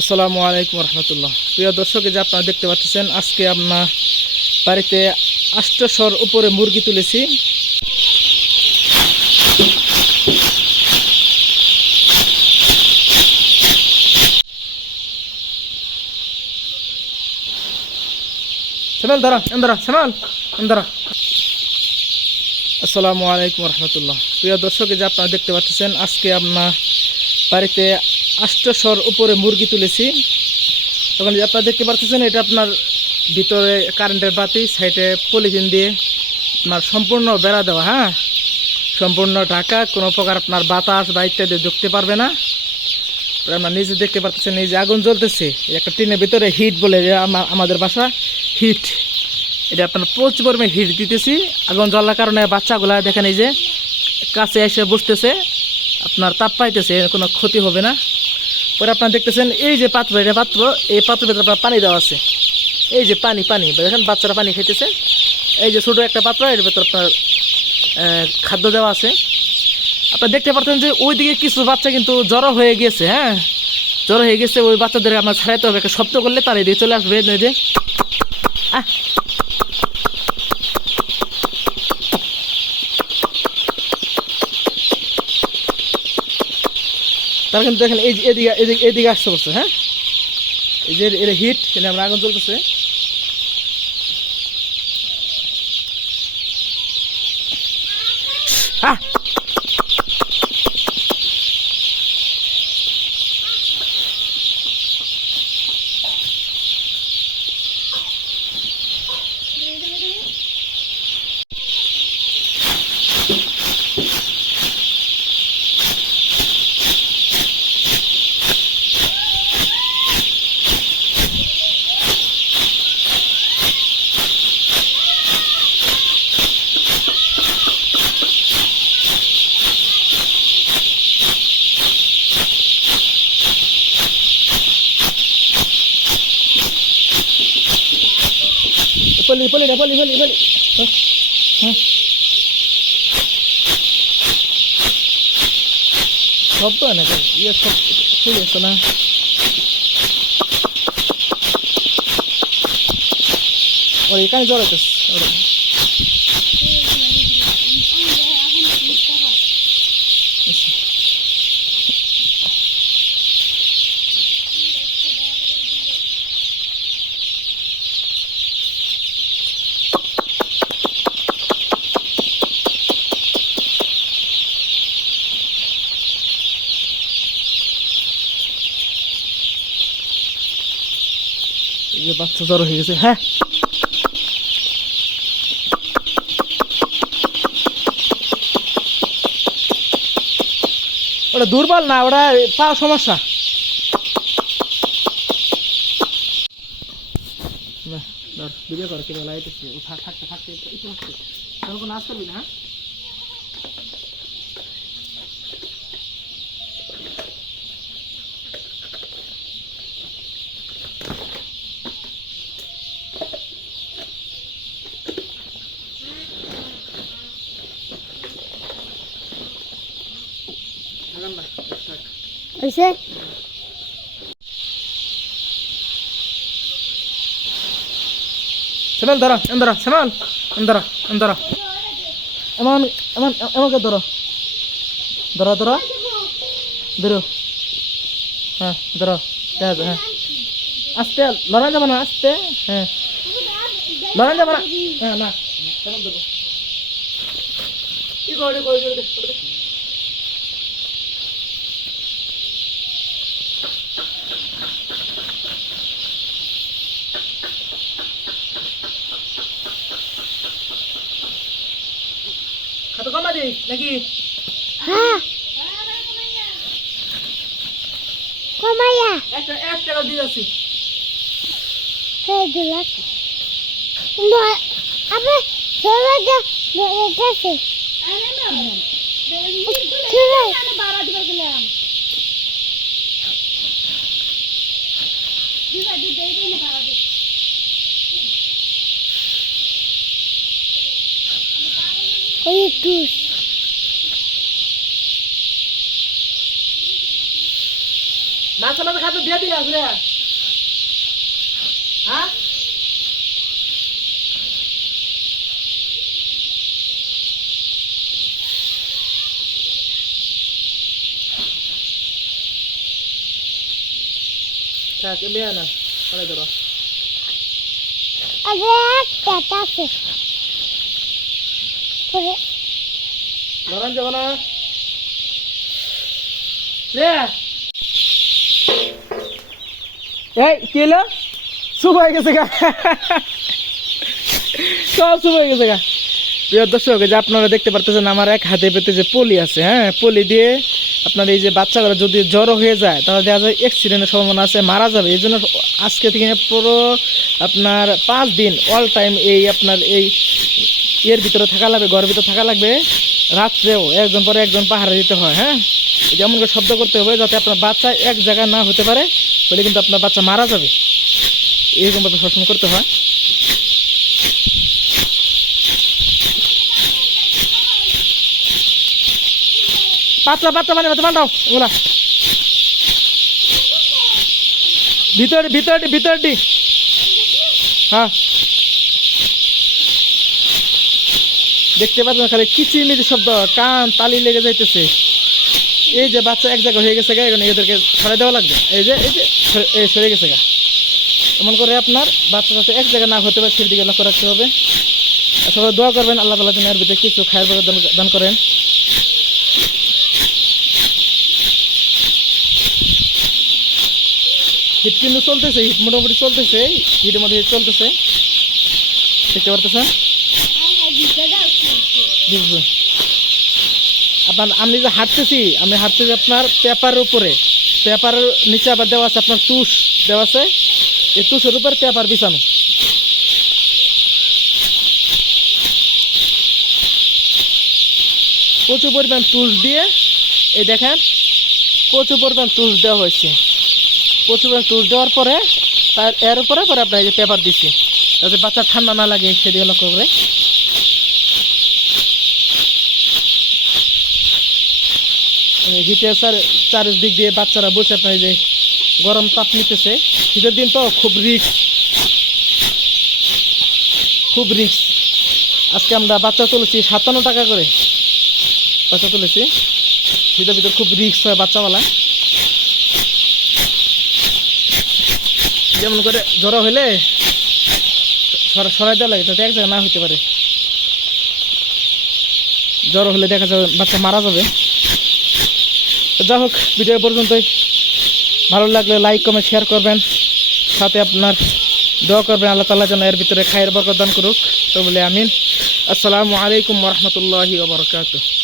আসসালামু আলাইকুম রহমতুল্লাহ। প্রিয় দর্শক, যে আপনারা দেখতে পাচ্ছেন, আজকে আমরা বাড়িতে 800 উপরে মুরগি তুলেছি। সামাল ধরা এন্দরা, সামাল এন্দরা। আসসালামু আলাইকুম রহমতুল্লাহ। প্রিয় দর্শক, যে আপনারা দেখতে পাচ্ছেন, আজকে আমরা বাড়িতে 800 উপরে মুরগি তুলেছি। তখন যে আপনারা দেখতে পাচ্ছেন, এটা আপনার ভিতরে কারেন্টের বাতি, সাইডে পলিথিন দিয়ে আপনার সম্পূর্ণ বেড়া দেওয়া, হ্যাঁ, সম্পূর্ণ ঢাকা, কোনো প্রকার আপনার বাতাস বা ইত্যাদি ঢুকতে পারবে না। আমরা নিজে দেখতে পাচ্ছেন, এই যে আগুন জ্বলতেছে, একটা টিনের ভিতরে হিট বলে, যে আমাদের বাসা হিট, এটা আপনার প্রচুর পরিমাণে হিট দিতেছি। আগুন জ্বলার কারণে বাচ্চাগুলা দেখেন এই যে কাছে এসে বসতেছে, আপনার তাপ পাইতেছে, কোনো ক্ষতি হবে না। পরে আপনারা দেখতেছেন এই যে পাত্র, এটা পাত্র, এই পাত্রের ভিতরে আপনার পানি দেওয়া আছে। এই যে পানি দেখেন, বাচ্চারা পানি খাইতেছে। এই যে ছোটো একটা পাত্র, এর ভিতরে আপনার খাদ্য দেওয়া আছে। আপনারা দেখতে পাচ্ছেন যে ওইদিকে কিছু বাচ্চা কিন্তু জড়ো হয়ে গেছে, হ্যাঁ, জড়ো হয়ে গেছে। ওই বাচ্চাদের আমরা ছাড়াইতে হবে, একটা শব্দ করলে তার এদিকে চলে আসবে। এই যে তারা কিন্তু দেখেন এই যে এদিকে আসতে পারছে, হ্যাঁ, এই যে এর হিট, এখানে আমরা আগুন জ্বলতেছে। হ্যাঁ, পলি হ্যাঁ, শব্দ না ইয়ে, সব ঠিক আছে না। ওর এখানে জ্বর হইতেছে। এই যে বাচ্চা জ্বর হয়ে গেছে, হ্যাঁ, ওটা দুর্বল না, ওটা পাওয়ার সমস্যা। ভিডিও করে কেন লাগাইতেছি, থাকতে থাকতে একটু থাকতে তখন কোনো নাচ করবি না, হ্যাঁ। ऐसे সামাল ধরা এন্দরা, সামাল এন্দরা এন্দরা, এমন এমন এমনকে ধরো, ধরো ধরো ধরো, হ্যাঁ ধরো, হ্যাঁ, আস্তে লড়াই যাবো না, আস্তে, হ্যাঁ, লড়াই যাবো না, হ্যাঁ, না দেবো কি করে খাতো কমা দিই নাকি? हाँ कमाया এক টাকা দিয়ে যাচ্ছি। है दुलत नो अबे चलो जा कैसे चलो আমি 12 দিবার গেলাম দিবা দি দেই দেই না 12 দি ওই টুস না চলে তো খাতে দিয়ে দিলে আসলে হ্যাঁ থাক এমনি না পরে ধরো আরে একটা আছে পরে লড়ান যাবো না রে এই কি এলো শুভ হয়ে গেছে গা সব শুভ হয়ে গেছে গা প্রিয় দর্শক যে আপনারা দেখতে পারতেছেন আমার এক হাতে পেতে যে পলি আছে হ্যাঁ পলি দিয়ে আপনার এই যে বাচ্চাগুলো যদি জ্বর হয়ে যায় তাহলে দেখা যায় অ্যাক্সিডেন্টের সম্ভাবনা আছে মারা যাবে এই জন্য আজকে থেকে পুরো আপনার 5 দিন অল টাইম এই আপনার এই এর ভিতরে থাকা লাগবে ঘরের ভিতরে থাকা লাগবে রাত্রেও একজন পরে একজন পাহারা দিতে হয় হ্যাঁ যেমন করে শব্দ করতে হবে যাতে আপনার বাচ্চা এক জায়গায় না হতে পারে বলে কিন্তু আপনার বাচ্চা মারা যাবে এরকমভাবে সবসময় করতে হয় পাতলা পাতলা মানে পাল্টাও ওগুলা ভিতরটি হ্যাঁ দেখতে পাচ্ছেন খালি কিচিমিচি শব্দ কান তালি লেগে যাইতেছে এই যে বাচ্চা এক জায়গায় হয়ে গেছে গা এখন এদেরকে সরাই দেওয়া লাগবে এই যে সরে গেছে গা এমন করে আপনার বাচ্চা যাতে এক জায়গায় না হতে পারে সেদিকে লক্ষ্য রাখতে হবে সবাই দোয়া করবেন আল্লাহ তাআলা যেন এর ভিতরে কিছু খায়ের বরকত দান করেন হিট কিন্তু চলতেছে হিট মোটামুটি চলতেছে হিটের মধ্যে চলতেছে দেখতে পারতেছেন বুঝবেন আপনার আমি যে হাঁটতেছি আপনার পেপারের উপরে পেপারের নিচে আবার দেওয়া আছে আপনার তুষ দেওয়া আছে এই তুষের উপর পেপার বিছানো প্রচুর পরিমাণ তুষ দিয়ে এই দেখেন প্রচুর পরিমাণ তুষ দেওয়া হয়েছে প্রচুর পরিমাণ তুষ দেওয়ার পরে তার এর উপরে পরে আপনার এই যে পেপার দিচ্ছি যাতে বাচ্চা ঠান্ডা না লাগে সেদিকে লক্ষ্য করে হিটে চারিদিক দিয়ে বাচ্চারা বসে আপনার এই যে গরম তাপ নিতেছে শীতের দিন তো খুব রিস্ক আজকে আমরা বাচ্চা তুলেছি 57 টাকা করে বাচ্চা তুলেছি শীতের ভিতর খুব রিস্ক হয় বাচ্চাওয়ালা যেমন করে জ্বর হলে সরাই দেওয়া লাগে যাতে এক জায়গায় না হতে পারে জ্বর হলে দেখা যাবে বাচ্চা মারা যাবে যা হোক ভিডিও পর্যন্তই ভালো লাগলে লাইক কমেন্ট শেয়ার করবেন সাথে আপনার দোয়া করবেন আল্লাহ তাআলা যেন এর ভিতরে খায়ের বরকত দান করুক তো বলে আমিন আসসালামু আলাইকুম ওয়া রাহমাতুল্লাহি ওয়া বারাকাতুহু